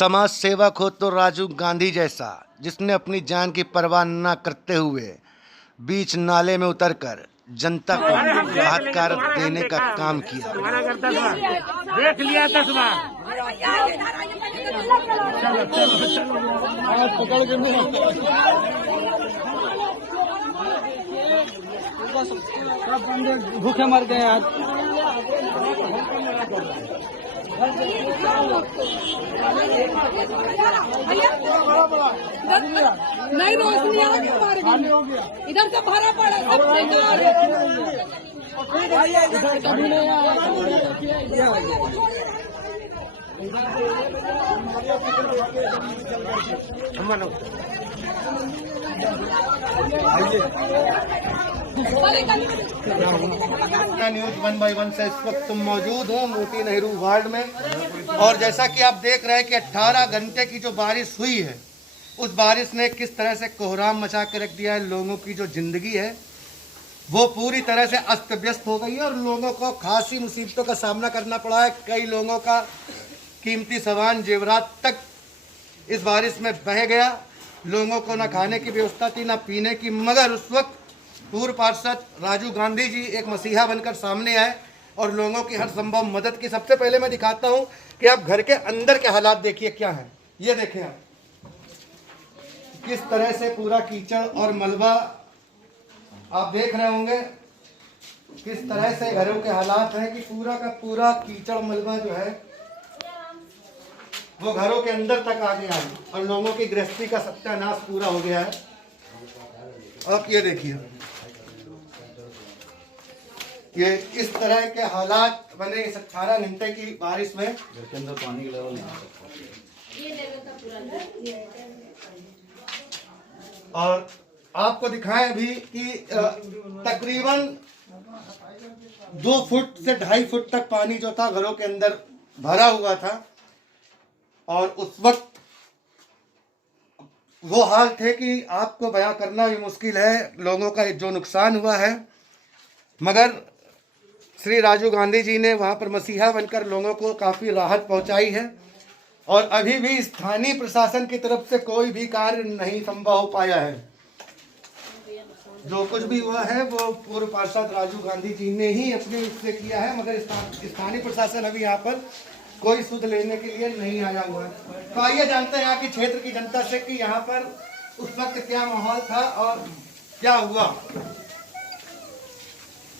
समाज सेवक हो तो राजू गांधी जैसा, जिसने अपनी जान की परवाह न करते हुए बीच नाले में उतरकर जनता को राहत कार्य देने का काम किया। देख लिया था सुबह। भूखे मर गए आज। नहीं रोशनी आ गई, इधर से भरा पड़ा न्यूज 1 बाय 1 से इस वक्त तुम मौजूद हूँ मोती नेहरू वार्ड में, और जैसा कि आप देख रहे हैं कि 18 घंटे की जो बारिश हुई है, उस बारिश ने किस तरह से कोहराम मचा के रख दिया है। लोगों की जो जिंदगी है वो पूरी तरह से अस्त व्यस्त हो गई है और लोगों को खासी मुसीबतों का सामना करना पड़ा है। कई लोगों का कीमती सामान जेवरात तक इस बारिश में बह गया। लोगों को न खाने की व्यवस्था थी, न पीने की, मगर उस वक्त पूर्व पार्षद राजू गांधी जी एक मसीहा बनकर सामने आए और लोगों की हर संभव मदद की। सबसे पहले मैं दिखाता हूं कि आप घर के अंदर के हालात देखिए क्या है। ये देखें आप किस तरह से पूरा कीचड़ और मलबा आप देख रहे होंगे, किस तरह से घरों के हालात हैं कि पूरा का पूरा कीचड़ मलबा जो है वो घरों के अंदर तक आ गया है और लोगों की गृहस्थी का सत्यानाश पूरा हो गया है। अब ये देखिए, ये इस तरह के हालात बने इस 18 घंटे की बारिश में। के अंदर पानी का लेवल और आपको दिखाएं अभी कि तकरीबन 2 फुट से 2.5 फुट तक पानी जो था घरों के अंदर भरा हुआ था और उस वक्त वो हाल थे कि आपको बयां करना भी मुश्किल है लोगों का जो नुकसान हुआ है। मगर श्री राजू गांधी जी ने वहां पर मसीहा बनकर लोगों को काफ़ी राहत पहुंचाई है और अभी भी स्थानीय प्रशासन की तरफ से कोई भी कार्य नहीं संभव हो पाया है। जो कुछ भी हुआ है वो पूर्व पार्षद राजू गांधी जी ने ही अपने इससे किया है, मगर स्थानीय प्रशासन अभी यहाँ पर कोई सुध लेने के लिए नहीं आया हुआ है। तो आइए जानते हैं यहाँ की क्षेत्र की जनता से कि यहाँ पर उस वक्त क्या माहौल था और क्या हुआ।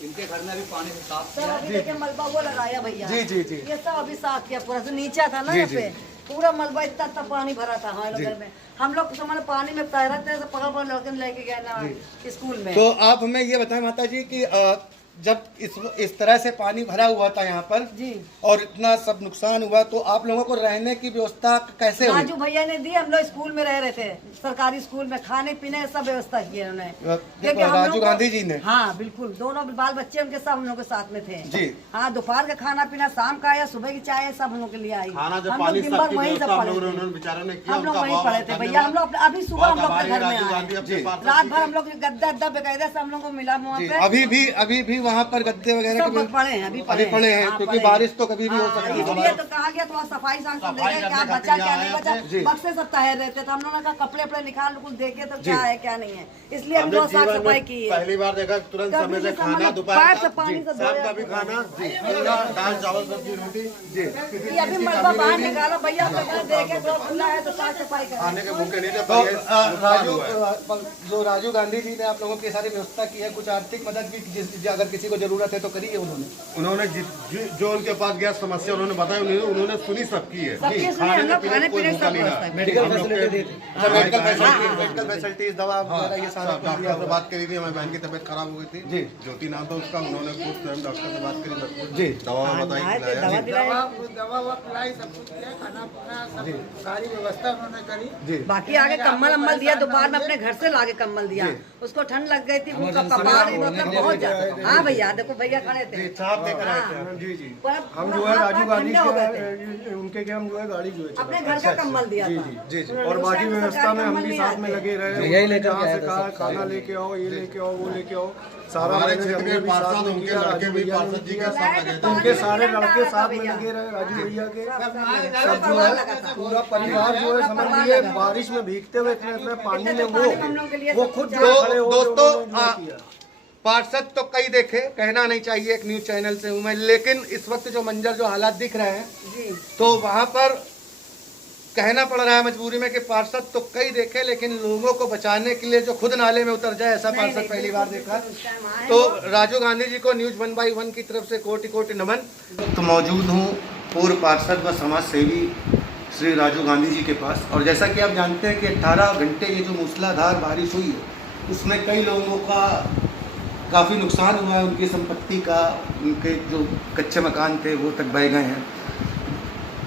इनके घर में अभी पानी से साफ सर अभी देखिए मलबा वो लगाया भैया। जी जी जी, ये सब अभी साफ किया पूरा, जो नीचा था ना यहाँ पे पूरा मलबा इतना पानी भरा था हमारे घर में। हम लोग तो पानी में तैरते थे, पकड़ पकड़ लड़के लेके गए ना स्कूल में। तो आप हमें ये बताएं माता जी कि जब इस तरह से पानी भरा हुआ था यहाँ पर जी और इतना सब नुकसान हुआ, तो आप लोगों को रहने की व्यवस्था कैसे हुई? राजू भैया ने दी, हम लोग स्कूल में रह रहे थे, सरकारी स्कूल में, खाने पीने सब व्यवस्था की है उन्होंने। राजू गांधी जी ने? हाँ बिल्कुल, दोनों बाल बच्चे उनके सब हम लोग के साथ में थे जी। हाँ, दोपहर का खाना पीना, शाम का या सुबह की चाय सब हम लोग के लिए आई। हम लोग दिन भर वहीं सब पड़े थे, हम लोग वहीं पड़े थे भैया। हम लोग अभी सुबह हम लोग के घर में आए, रात भर हम लोग गद्दा अद्दा बेकायदा से हम लोग को मिला वहाँ पे। अभी भी वहाँ पर गद्दे वगैरह सब पड़े हैं, अभी पड़े हैं हाँ, क्योंकि बारिश तो कभी भी हो सकती है। इसलिए तो कहा गया थोड़ा सफाई क्या बचा क्या नहीं बचा, बक्से सब तैयार रहते थे। हम लोगों ने कहा कपड़े अपने निकाल कुछ देखे तो क्या है क्या नहीं है, इसलिए हम लोग साफ सफाई की है। पहली बार देखा तुरंत समय से खाना, दोपहर से पानी से शाम का भी खाना, दाल चावल सब्जी रोटी जी। अभी मलबा बाहर निकालो भैया, देखे तो खुला है तो साफ सफाई खाने के भूखे नहीं थे। तो जो राजू गांधी जी ने आप लोगों की सारी व्यवस्था की है, कुछ आर्थिक मदद भी अगर किसी को जरूरत है तो करी है उन्होंने जो उनके पास गया समस्या उन्होंने बताई, उन्होंने सुनी सबकी है। खाने पीने सब मेडिकल फैसिलिटीज, दवा वगैरह ये सारा बात करी थी। हमारी बहन की तबीयत खराब हो गई थी जी, ज्योति नाम था उसका, उन्होंने खुद स्वयं डॉक्टर से बात करी जी, दवा बताई, दवा पिलाई, सब कुछ किया, खाना पीना सब सारी व्यवस्था उन्होंने करी। बाकी आगे कम्बल अम्बल दिया, दोपहर में अपने घर से लाके कम्बल दिया, उसको ठंड लग गई थी, वो कपार मतलब बहुत ज्यादा। हाँ भैया देखो भैया खड़े थे। साहब देकर आए थे। जी जी पर हम जो है राजीव गांधी हो गए के उनके के हम जो है गाड़ी जो है चला। अपने घर का कम्बल दिया था। जी जी। और बाकी व्यवस्था में हम भी साथ में लगे रहे। यही लेकर जहाँ के से आया था कहा सब खाना लेके आओ, ये लेके आओ, वो लेके आओ, सारा हमारे मैंने क्षेत्र हमने के भी साथ पार्षद में उनके किया। लड़के राजू भी भैया ने पार्षद जी किया। के साथ लगे थे। उनके सारे लड़के साथ में लगे रहे राजू भैया के। सब जो है पूरा परिवार जो है समझ लीजिए बारिश में भीगते हुए इतने पानी में वो खुद जो है खड़े हो गए, दोस्तों, उन्होंने enjoy किया। पार्षद तो कई देखे, कहना नहीं चाहिए एक न्यूज चैनल से हूं मैं, लेकिन इस वक्त जो मंजर जो हालात दिख रहे हैं जी तो वहां पर कहना पड़ रहा है मजबूरी में कि पार्षद तो कई देखे, लेकिन लोगों को बचाने के लिए जो खुद नाले में उतर जाए ऐसा पार्षद पहली बार देखा। तो राजीव गांधी जी को न्यूज 1/1 की तरफ से कोटि कोटि नमन। तो मौजूद हूँ पूर्व पार्षद व समाज सेवी श्री राजीव गांधी जी के पास, और जैसा कि आप जानते हैं कि 18 घंटे ये जो मूसलाधार बारिश हुई है उसमें कई लोगों का काफ़ी नुकसान हुआ है, उनकी संपत्ति का, उनके जो कच्चे मकान थे वो तक बह गए हैं।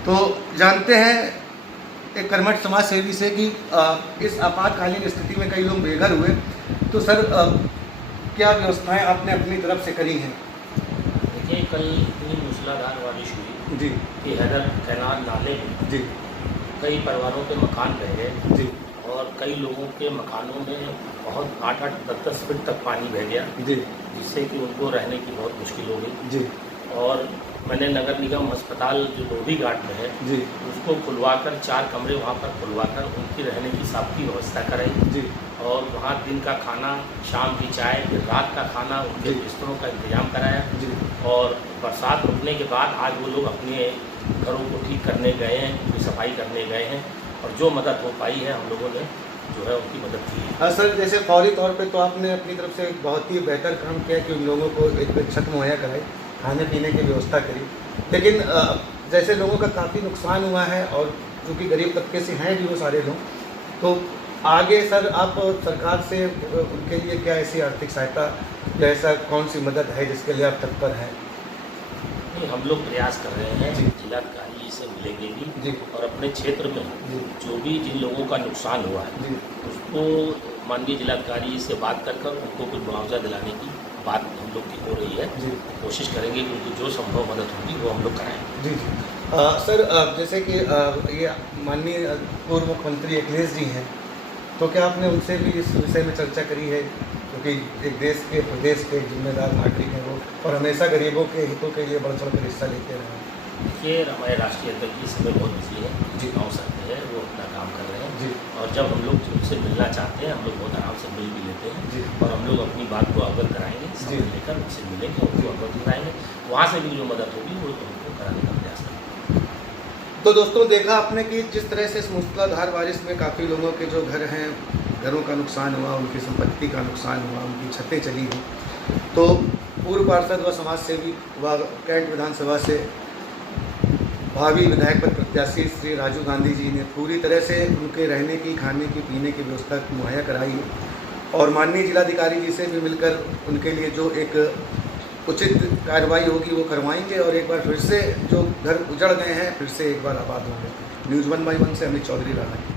तो जानते हैं एक कर्मठ समाज सेवी से कि इस आपातकालीन स्थिति में कई लोग बेघर हुए, तो सर क्या व्यवस्थाएं आपने अपनी तरफ से करी हैं? देखिए कल इतनी मूसलाधार बारिश हुई जी कि हैदर कैनाल नाले में जी कई परिवारों के मकान बह गए जी और कई लोगों के मकानों में बहुत 8-8, 10-10 फीट तक पानी बह गया, जी जिससे कि उनको रहने की बहुत मुश्किल हो गई। जी और मैंने नगर निगम अस्पताल जो लोधी घाट में है जी उसको खुलवाकर 4 कमरे वहाँ पर खुलवाकर उनकी रहने की सबकी व्यवस्था कराई जी और वहाँ दिन का खाना, शाम की चाय, फिर रात का खाना, उनके जी। बिस्तरों का इंतजाम कराया। जी और बरसात रुकने के बाद आज वो लोग अपने घरों को ठीक करने गए हैं, उनकी सफाई करने गए हैं और जो मदद हो पाई है हम लोगों ने जो है उनकी मदद की है। हाँ सर, जैसे फौरी तौर पे तो आपने अपनी तरफ से बहुत ही बेहतर काम किया कि उन लोगों को एक छत मुहैया कराई, खाने पीने की व्यवस्था करी, लेकिन जैसे लोगों का काफ़ी नुकसान हुआ है और चूँकि गरीब तबके से हैं भी वो सारे लोग, तो आगे सर आप सरकार से उनके लिए क्या ऐसी आर्थिक सहायता या ऐसा कौन सी मदद है जिसके लिए आप तत्पर हैं? नहीं, हम लोग प्रयास कर रहे हैं, जी। जिलाधिकारी से मिलेंगे भी जी। और अपने क्षेत्र में जी जो भी जिन लोगों का नुकसान हुआ है जी उसको माननीय जिलाधिकारी से बात कर कर उनको कुछ मुआवजा दिलाने की बात हम लोग की हो रही है। जी कोशिश करेंगे कि उनको जो संभव मदद होगी वो हम लोग कराएं। जी जी सर, जैसे कि ये माननीय पूर्व मुख्यमंत्री अखिलेश जी हैं, तो क्या आपने उनसे भी इस विषय में चर्चा करी है? क्योंकि एक देश के प्रदेश के जिम्मेदार नागरिक हैं वो और हमेशा गरीबों के हितों के लिए बढ़ चढ़ कर हिस्सा लेते रहे। देखिए हमारे राष्ट्रीय अध्यक्ष जी समय बहुत बिजी है, जी। गाँव सकते हैं, वो अपना काम कर रहे हैं जी और जब हम लोग उनसे मिलना चाहते हैं हम लोग बहुत आराम से मिल भी लेते हैं जी और हम लोग अपनी बात को अवगत कराएंगे, जी। समय लेकर उनसे मिलेंगे, उनको अवगत कराएंगे, वहाँ से भी जो मदद होगी वो उनको कराने का प्रयास करेंगे। तो दोस्तों, देखा आपने कि जिस तरह से इस मूसलाधार बारिश में काफ़ी लोगों के जो घर हैं, घरों का नुकसान हुआ, उनकी संपत्ति का नुकसान हुआ, उनकी छतें चली हुई। तो पूर्व पार्षद व समाज सेवी व कैंट विधानसभा से भावी विधायक पद प्रत्याशी श्री राजीव गांधी जी ने पूरी तरह से उनके रहने की, खाने की, पीने की व्यवस्था मुहैया कराई है और माननीय जिलाधिकारी जी से भी मिलकर उनके लिए जो एक उचित कार्रवाई होगी वो करवाएंगे और एक बार फिर से जो घर उजड़ गए हैं फिर से एक बार आबाद होंगे। न्यूज़ 1/1 से अमित चौधरी रहा है।